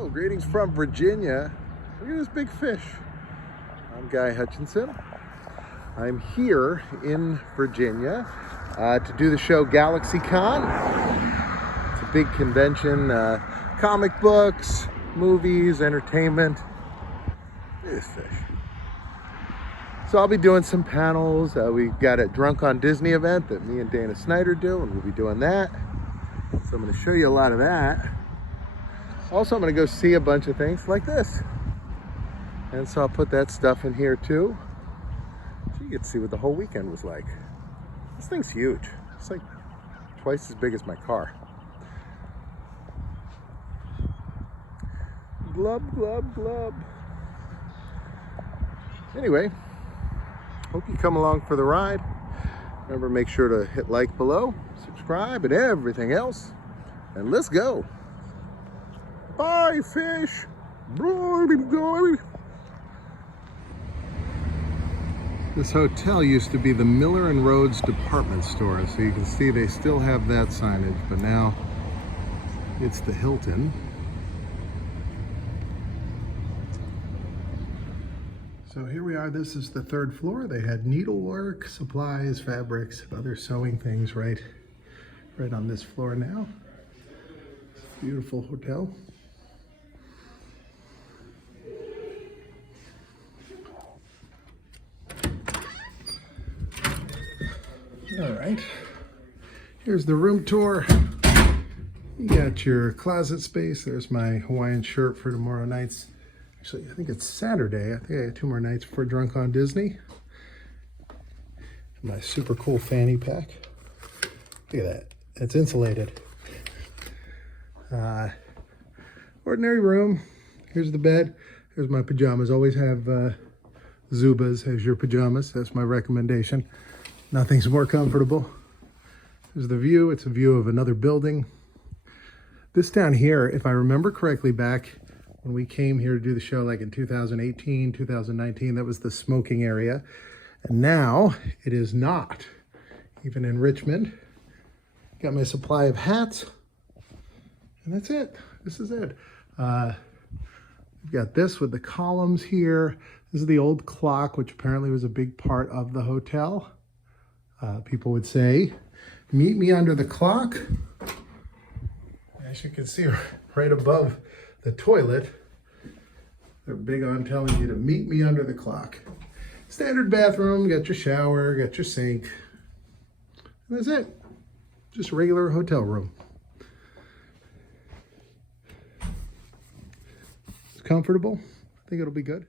Hello, greetings from Virginia. Look at this big fish. I'm Guy Hutchinson. I'm here in Virginia to do the show GalaxyCon. It's a big convention, comic books, movies, entertainment. Look at this fish. So I'll be doing some panels. We've got a Drunk on Disney event that me and Dana Snyder do, and we'll be doing that. So I'm going to show you a lot of that. Also, I'm going to go see a bunch of things like this. And so I'll put that stuff in here too. So you get to see what the whole weekend was like. This thing's huge. It's like twice as big as my car. Glub, glub, glub. Anyway, hope you come along for the ride. Remember, make sure to hit like below, subscribe, and everything else. And let's go. Bye, fish. This hotel used to be the Miller and Rhodes department store, so you can see they still have that signage, but now it's the Hilton. So here we are. This is the third floor. They had needlework, supplies, fabrics, other sewing things right on this floor now. Beautiful hotel. All right, here's the room tour. You got your closet space. There's my Hawaiian shirt for tomorrow night's. Actually, I think it's Saturday. I think I got 2 more nights before Drunk on Disney. My super cool fanny pack. Look at that. It's insulated. Ordinary room. Here's the bed. Here's my pajamas. Always have Zubas as your pajamas. That's my recommendation. Nothing's more comfortable. There's the view. It's a view of another building. This down here, if I remember correctly, back when we came here to do the show, like in 2018, 2019, that was the smoking area. And now it is not. Even in Richmond. Got my supply of hats. And that's it. This is it. We've got this with the columns here. This is the old clock, which apparently was a big part of the hotel. People would say, meet me under the clock. As you can see, right above the toilet, they're big on telling you to meet me under the clock. Standard bathroom, got your shower, got your sink. And that's it. Just a regular hotel room. It's comfortable. I think it'll be good.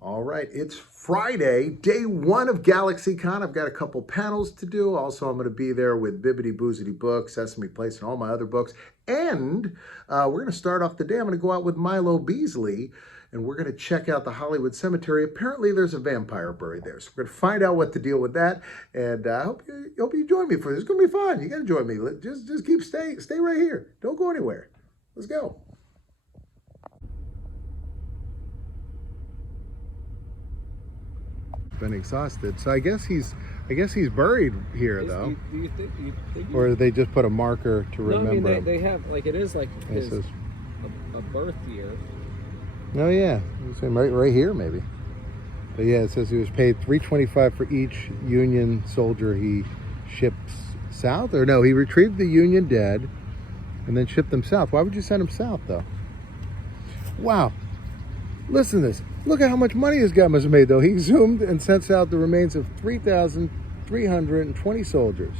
All right, it's Friday, day 1 of GalaxyCon. I've got a couple panels to do. Also, I'm going to be there with Bibbidi Boozidi Books, Sesame Place, and all my other books. And we're going to start off the day. I'm going to go out with Milo Beasley, and we're going to check out the Hollywood Cemetery. Apparently, there's a vampire buried there, so we're going to find out what to deal with that. And I hope you join me for this. It's going to be fun. You got to join me. Just keep stay right here. Don't go anywhere. Let's go. Been exhausted, so I guess he's buried here though. Do you think or they just put a marker to remember? No, I mean they have, like, it is like his a birth year. Oh yeah, right here maybe. But yeah, it says he was paid $325 for each Union soldier he ships south. Or no, he retrieved the Union dead and then shipped them south. Why would you send them south though? Wow. Listen to this. Look at how much money this guy must have made, though. He exhumed and sent out the remains of 3,320 soldiers.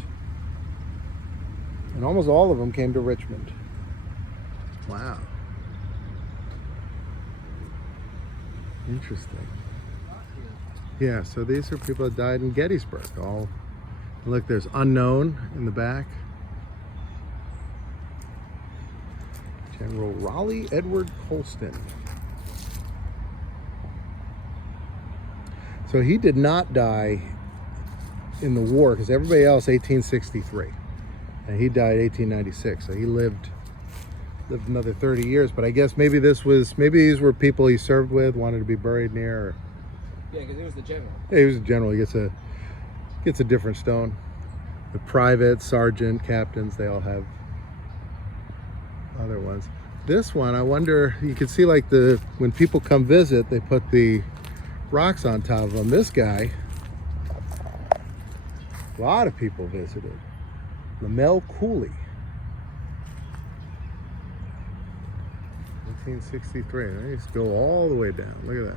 And almost all of them came to Richmond. Wow. Interesting. Yeah, so these are people that died in Gettysburg. Look, there's unknown in the back. General Raleigh Edward Colston. So he did not die in the war, because everybody else 1863, and he died 1896. So he lived another 30 years. But I guess maybe these were people he served with, wanted to be buried near. Or, yeah, because he was the general. Yeah, he was a general. He gets a different stone. The privates, sergeant, captains, they all have other ones. This one, I wonder, you can see like when people come visit, they put the rocks on top of them. This guy, a lot of people visited. Lamel Cooley, 1963. They used to go all the way down. Look at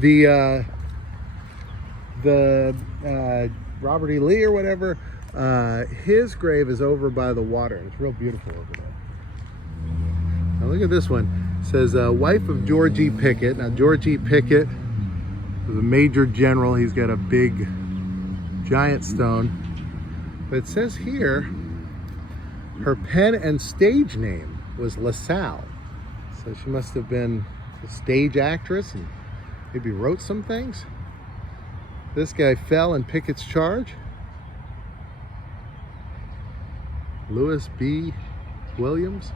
that. The Robert E. Lee or whatever, his grave is over by the water. It's real beautiful over there. Now look at this one. It says wife of George E. Pickett. Now George E. Pickett was a major general. He's got a big giant stone. But it says here her pen and stage name was LaSalle. So she must have been a stage actress and maybe wrote some things. This guy fell in Pickett's charge. Lewis B. Williams.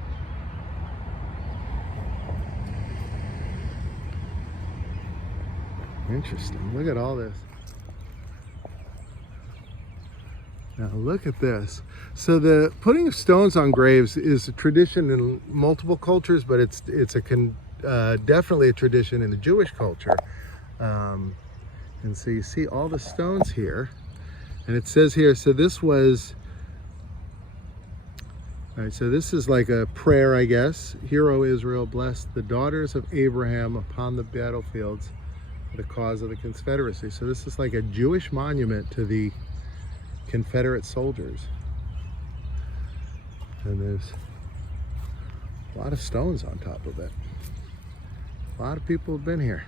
Interesting. Look at all this. Now look at this. So the putting of stones on graves is a tradition in multiple cultures, but it's definitely a tradition in the Jewish culture. And so you see all the stones here, and it says here, so this was, all right, so this is like a prayer, I guess. Hear, O Israel, bless the daughters of Abraham upon the battlefields for the cause of the Confederacy. So this is like a Jewish monument to the Confederate soldiers. And there's a lot of stones on top of it. A lot of people have been here.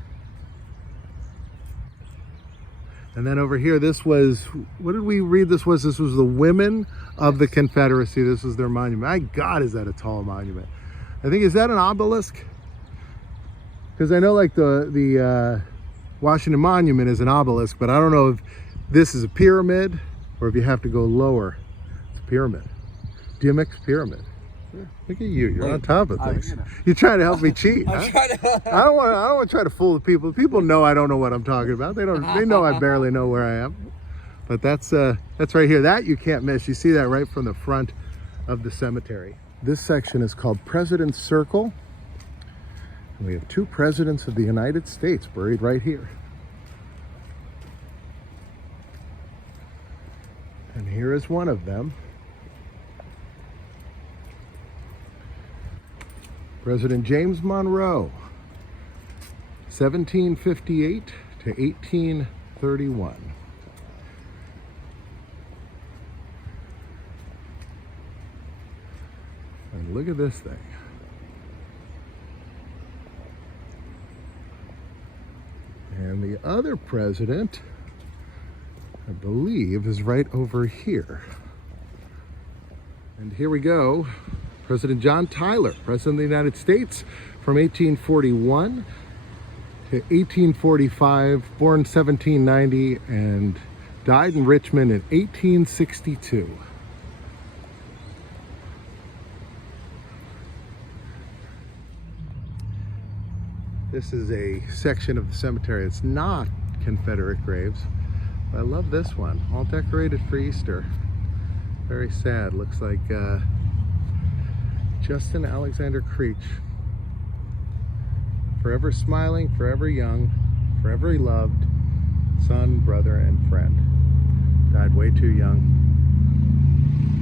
And then over here, this was, what did we read this was? This was the women of the Confederacy. This was their monument. My God, is that a tall monument. I think, is that an obelisk? Because I know like the Washington Monument is an obelisk, but I don't know if this is a pyramid or if you have to go lower. It's a pyramid. Dimick's pyramid. Look at you, you're on top of things. You're trying to help me cheat, huh? I don't want to try to fool the people. People know I don't know what I'm talking about. They know I barely know where I am. But that's right here. That you can't miss. You see that right from the front of the cemetery. This section is called President's Circle. And we have two presidents of the United States buried right here. And here is one of them. President James Monroe, 1758 to 1831. And look at this thing. And the other president, I believe, is right over here. And here we go. President John Tyler, President of the United States from 1841 to 1845, born 1790 and died in Richmond in 1862. This is a section of the cemetery. It's not Confederate graves. But I love this one, all decorated for Easter. Very sad, looks like Justin Alexander Creech. Forever smiling, forever young, forever loved, son, brother, and friend. Died way too young.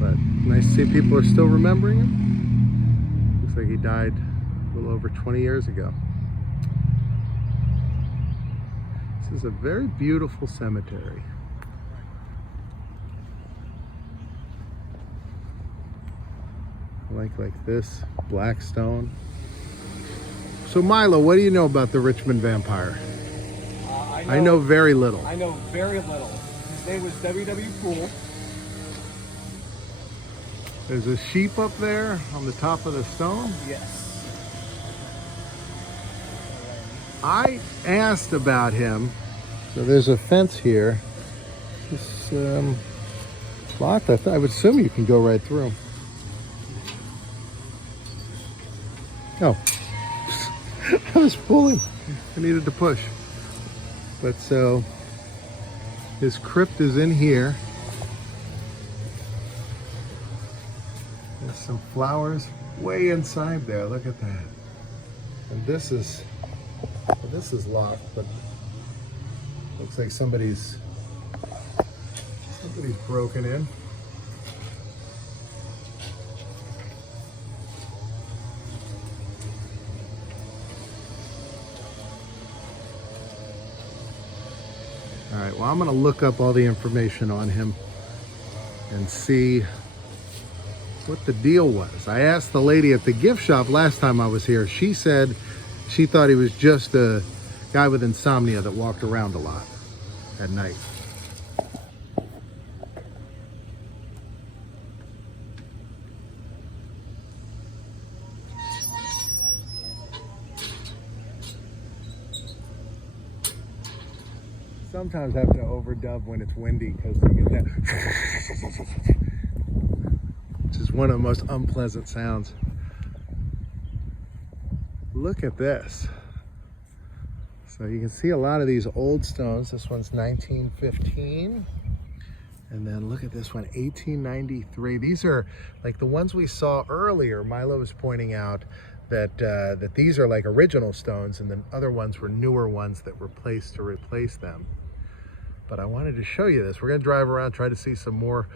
But nice to see people are still remembering him. Looks like he died a little over 20 years ago. This is a very beautiful cemetery. Like this black stone. So Milo, what do you know about the Richmond vampire? I know very little. I know very little. His name was W.W. Poole. There's a sheep up there on the top of the stone. Yes. I asked about him. So there's a fence here. This locked. I would assume you can go right through. Oh, I was pulling. I needed to push. But so his crypt is in here. some flowers way inside there. Look at that. And this is locked, but looks like somebody's broken in. All right, well, I'm gonna look up all the information on him and see what the deal was. I asked the lady at the gift shop last time I was here. She said she thought he was just a guy with insomnia that walked around a lot at night. Sometimes I have to overdub when it's windy because you get that, which is one of the most unpleasant sounds. Look at this. So you can see a lot of these old stones. This one's 1915. And then look at this one, 1893. These are like the ones we saw earlier. Milo was pointing out that these are like original stones, and then other ones were newer ones that were placed to replace them. But I wanted to show you this. We're gonna drive around, try to see some more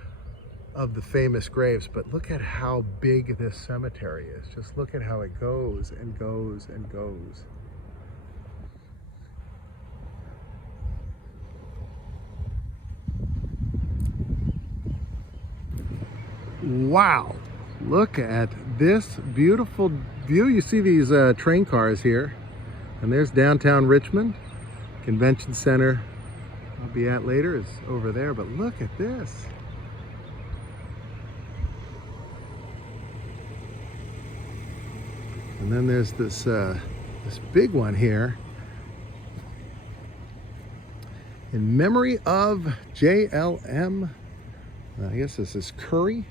of the famous graves, but look at how big this cemetery is. Just look at how it goes and goes and goes. Wow, look at this beautiful view. You see these train cars here, and there's downtown Richmond. Convention Center I'll be at later is over there, but look at this. And then there's this big one here in memory of JLM. I guess this is Curry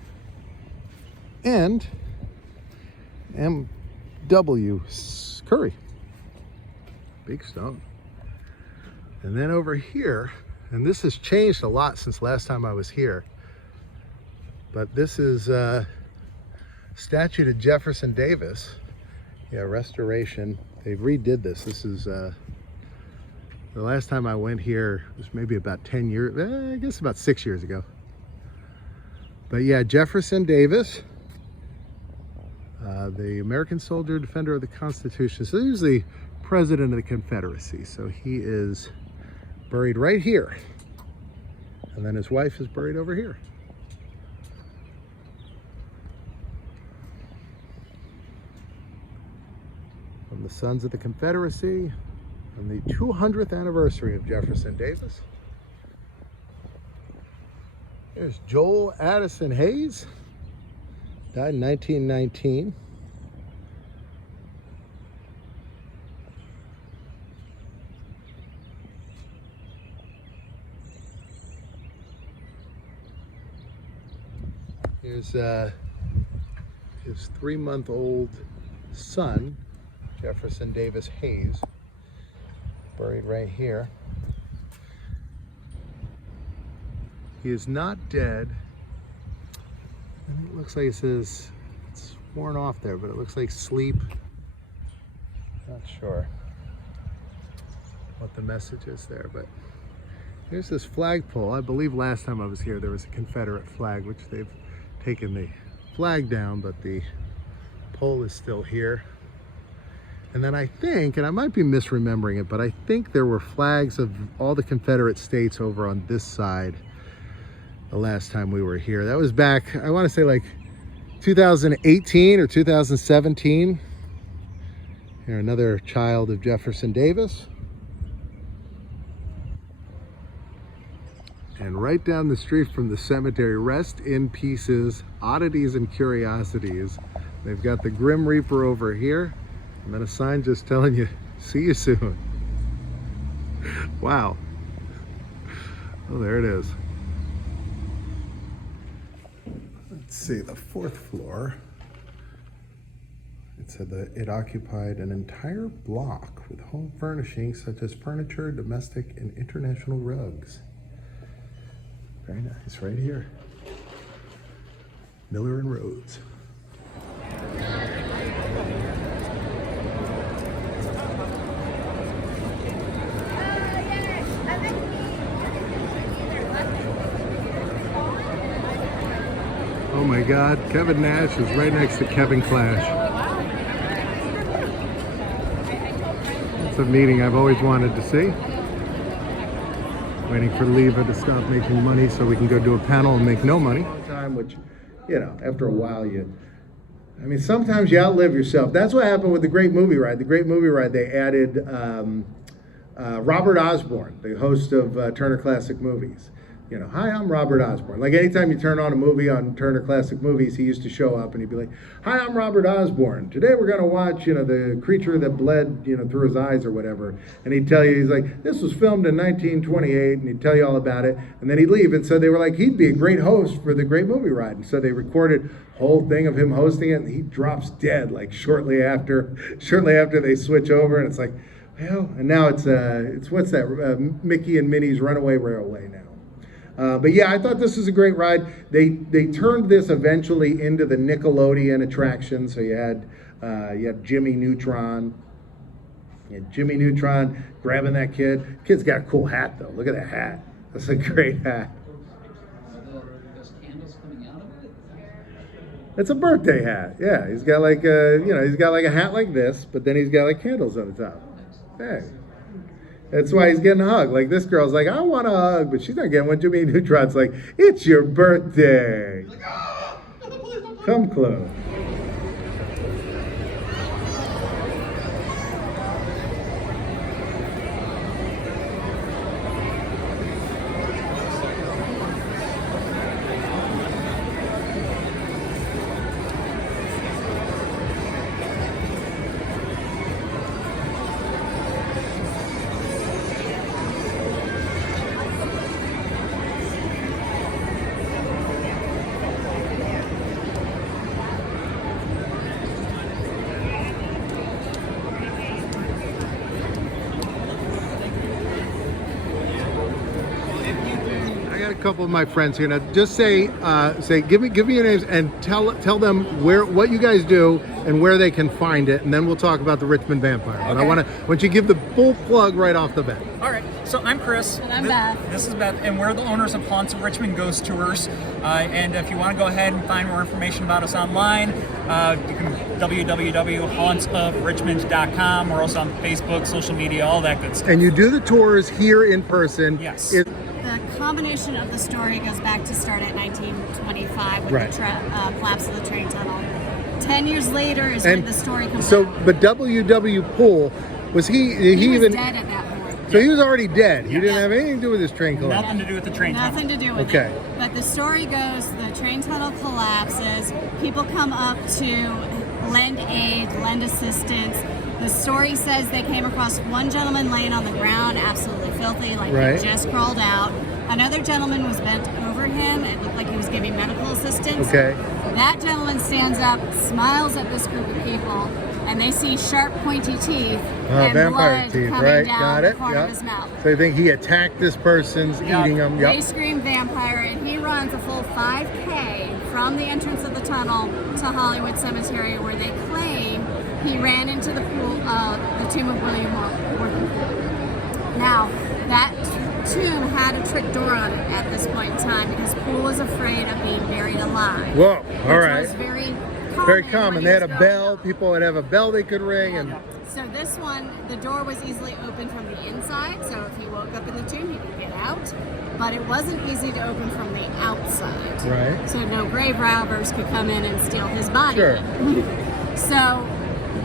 and M.W. Curry. Big stone. And then over here, and this has changed a lot since last time I was here, but this is a statue to Jefferson Davis. Yeah, restoration. They redid this. This is the last time I went here was maybe about 10 years, I guess about 6 years ago. But yeah, Jefferson Davis, the American soldier, defender of the Constitution. So he was the president of the Confederacy. So he is buried right here. And then his wife is buried over here. From the Sons of the Confederacy, on the 200th anniversary of Jefferson Davis. Here's Joel Addison Hayes, died in 1919. Here's his 3-month-old son, Jefferson Davis Hayes, buried right here. He is not dead. It looks like it says it's worn off there, but it looks like sleep. Not sure what the message is there, but here's this flagpole. I believe last time I was here there was a Confederate flag, which they've taken the flag down, but the pole is still here. And then I think, and I might be misremembering it, but I think there were flags of all the Confederate states over on this side the last time we were here. That was back, I want to say like 2018 or 2017. Here, another child of Jefferson Davis. And right down the street from the cemetery, Rest in Pieces, Oddities and Curiosities. They've got the Grim Reaper over here, and then a sign just telling you, see you soon. Wow. Oh, there it is. Let's see, the 4th floor. It said that it occupied an entire block with home furnishings such as furniture, domestic, and international rugs. Very nice, right here. Miller and Rhodes. God, Kevin Nash is right next to Kevin Clash. It's a meeting I've always wanted to see. Waiting for Leva to stop making money so we can go do a panel and make no money. Time, which, you know, after a while I mean, sometimes you outlive yourself. That's what happened with the Great Movie Ride. The Great Movie Ride, they added Robert Osborne, the host of Turner Classic Movies. You know, hi, I'm Robert Osborne. Like anytime you turn on a movie on Turner Classic Movies, he used to show up and he'd be like, hi, I'm Robert Osborne. Today we're going to watch, you know, the creature that bled, you know, through his eyes or whatever. And he'd tell you, he's like, this was filmed in 1928, and he'd tell you all about it. And then he'd leave. And so they were like, he'd be a great host for the Great Movie Ride. And so they recorded a whole thing of him hosting it, and he drops dead like shortly after they switch over. And it's like, well, and now it's what's that? Mickey and Minnie's Runaway Railway now. But yeah, I thought this was a great ride. They turned this eventually into the Nickelodeon attraction. So you had Jimmy Neutron. You had Jimmy Neutron grabbing that kid. Kid's got a cool hat though. Look at that hat. That's a great hat. It's a birthday hat. Yeah, he's got like he's got like a hat like this, but then he's got like candles on the top. Hey. That's why he's getting a hug. Like this girl's like, I want a hug, but she's not getting one. Jimmy Neutron's like, it's your birthday. Come close. A couple of my friends here. Now, just say give me your names and tell them what you guys do and where they can find it, and then we'll talk about the Richmond Vampire. Okay. But I want you to give the full plug right off the bat. All right. So I'm Chris. And I'm Beth. This is Beth, and we're the owners of Haunts of Richmond Ghost Tours. And if you want to go ahead and find more information about us online, you can www.hauntsofrichmond.com. We're also on Facebook, social media, all that good stuff. And you do the tours here in person. Yes. The combination of the story goes back to start at 1925 with right. the collapse of the train tunnel. 10 years later is when the story comes so, out. but W.W. Poole, he was even dead at that point. So he was already dead. He didn't have anything to do with this train collapse. Nothing to do with the train tunnel. Nothing to do with okay. it. But the story goes, the train tunnel collapses, people come up to lend aid, lend assistance. The story says they came across one gentleman laying on the ground, absolutely filthy, like right. he just crawled out. Another gentleman was bent over him. It looked like he was giving medical assistance. Okay. That gentleman stands up, smiles at this group of people, and they see sharp, pointy teeth and vampire blood teeth, coming right? down Got the it. corner Yep. of his mouth. So they think he attacked this person's eating them. Yep. They scream vampire, and he runs a full 5K from the entrance of the tunnel to Hollywood Cemetery, where they claim he ran into the pool, the tomb of William Worthington. Now, that tomb had a trick door on it at this point in time because Poole was afraid of being buried alive. Whoa, all right. Which was very common. They had a bell. People would have a bell they could ring. And so this one, the door was easily opened from the inside, so if he woke up in the tomb, he could get out. But it wasn't easy to open from the outside. Right. So no grave robbers could come in and steal his body. Sure. So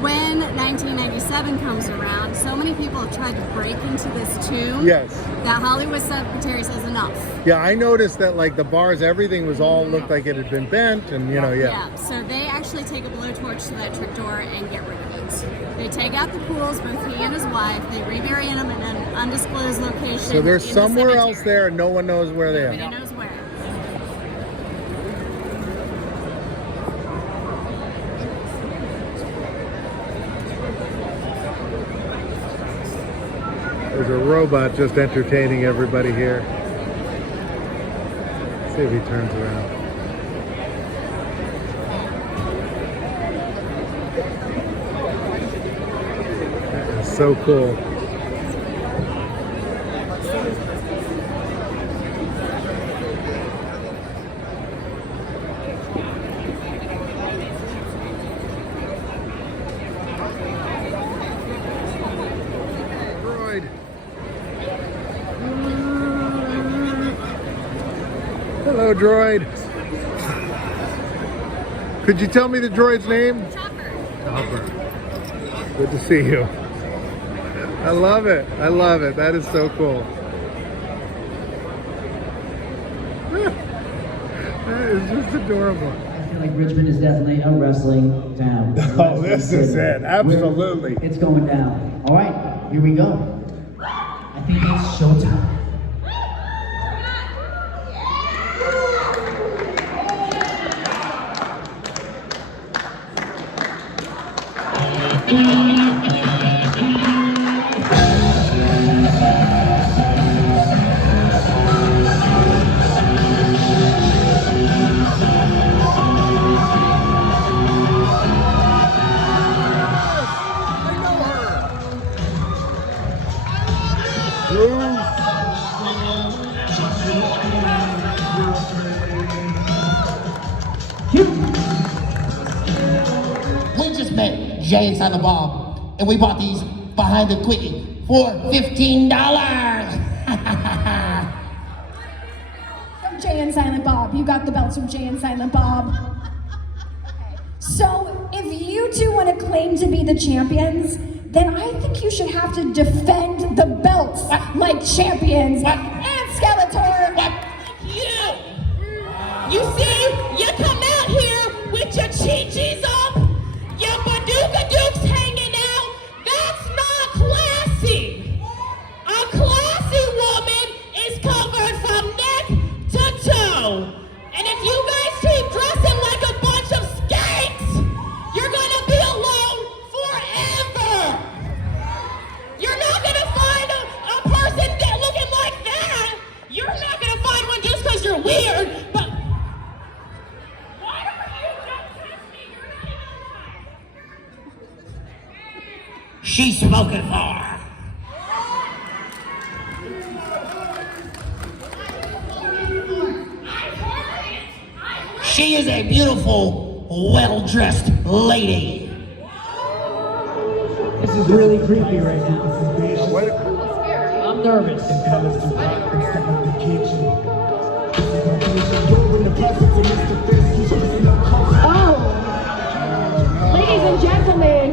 when 1997 comes around, so many people have tried to break into this tomb. Yes. That Hollywood Cemetery says enough. Yeah, I noticed that like the bars, everything was all looked like it had been bent, and Yeah, so they actually take a blowtorch to that trick door and get rid of it. They take out the pools, both he and his wife. They rebury them in an undisclosed location. So they're somewhere the else there, and no one knows where they are. Nobody knows where. There's a robot just entertaining everybody here. Let's see if he turns around. That is so cool. Hello, droid. Could you tell me the droid's name? Chopper. Good to see you. I love it. I love it. That is so cool. That is just adorable. I feel like Richmond is definitely a wrestling town. Oh, this is it. Absolutely. It's going down. All right, here we go. I think it's showtime. We just met Jay and Silent Bob, and we bought these behind the quickie for $15. From Jay and Silent Bob. You got the belts from Jay and Silent Bob. So, if you two want to claim to be the champions, then I think you should have to defend the belts like champions. And Skeletor. You see, you come out here with your chi-chis up, your badooka-dooks hanging out. That's not classy. A classy woman is covered from neck to toe. And if you guys keep dressing like a bunch of skanks, you're gonna be alone forever. You're not gonna find a person that looking like that. You're not gonna find one just because you're weird, but she's spoken for. She is a beautiful, well-dressed lady. This is really creepy right now. I'm nervous. Oh, ladies and gentlemen,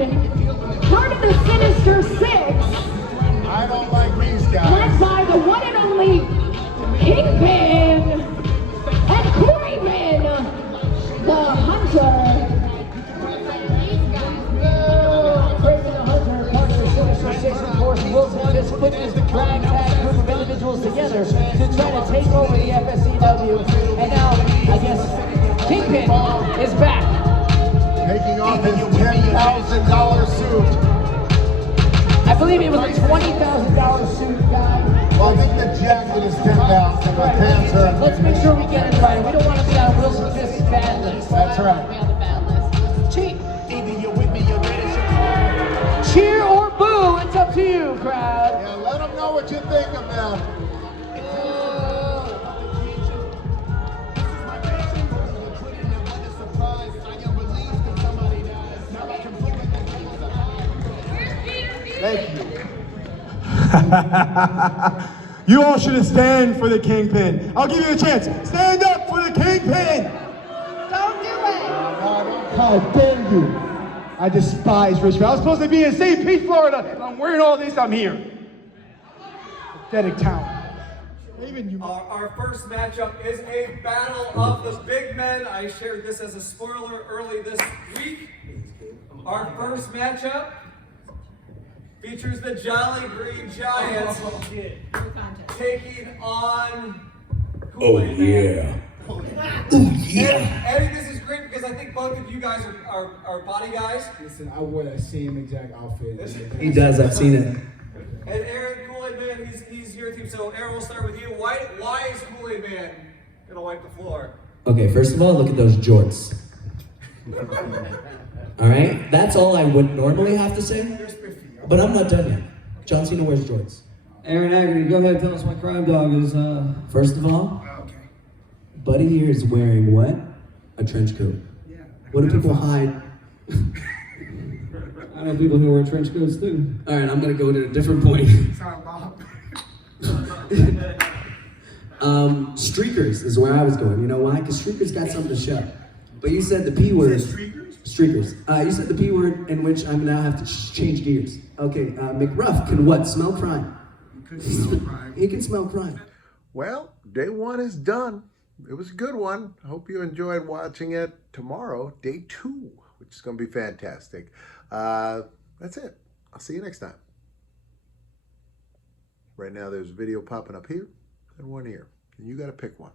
part of the Sinister Six, I don't like these guys. led by the one and only Kingpin and Coryman, the Hunter. Craven the Hunter, part of the Sinister Six, of course, Wilson just put this ragtag group of individuals together to try to take over the FSCW. And now, I guess, Kingpin is back. Taking off his $10,000 suit. I believe it was a $20,000 suit, guy. Well, I think the jacket is $10,000 and the pants are... Let's make sure we get it right. We don't want to be on Wilson Fisk's bad list. That's right. Cheat. Cheer or boo, it's up to you, crowd. Yeah, let them know what you think of them. Thank you. You all should have stand for the Kingpin. I'll give you a chance. Stand up for the Kingpin. Don't do it. How dare you? I despise Richmond. I was supposed to be in St. Pete, Florida, and I'm wearing all this. I'm here. Pathetic town. Our first matchup is a battle of the big men. I shared this as a spoiler early this week. Our first matchup features the Jolly Green Giants taking on Kool-Aid Man. Eddie, this is great because I think both of you guys are body guys. Listen, I wore that same exact outfit. He does, I've seen it. And Aaron, Kool-Aid Man, he's your team. So Aaron, we'll start with you. Why is Kool-Aid Man gonna wipe the floor? Okay, first of all, look at those jorts. All right, that's all I would normally have to say, but I'm not done yet. John Cena wears jorts. Aaron Agnew, go ahead and tell us what Crime Dog is. First of all, Buddy here is wearing what? A trench coat. What do people hide? I know people who wear trench coats too. All right, I'm gonna go to a different point. Streakers is where I was going. You know why? Because Streakers got something to show. But you said the P word. Streakers. You said the P word, in which I'm now have to change gears. Okay, McRuff can what? Smell crime. He can smell crime. Well, day one is done. It was a good one. I hope you enjoyed watching it. Tomorrow, day 2, which is going to be fantastic. That's it. I'll see you next time. Right now, there's a video popping up here and one here. And you got to pick one.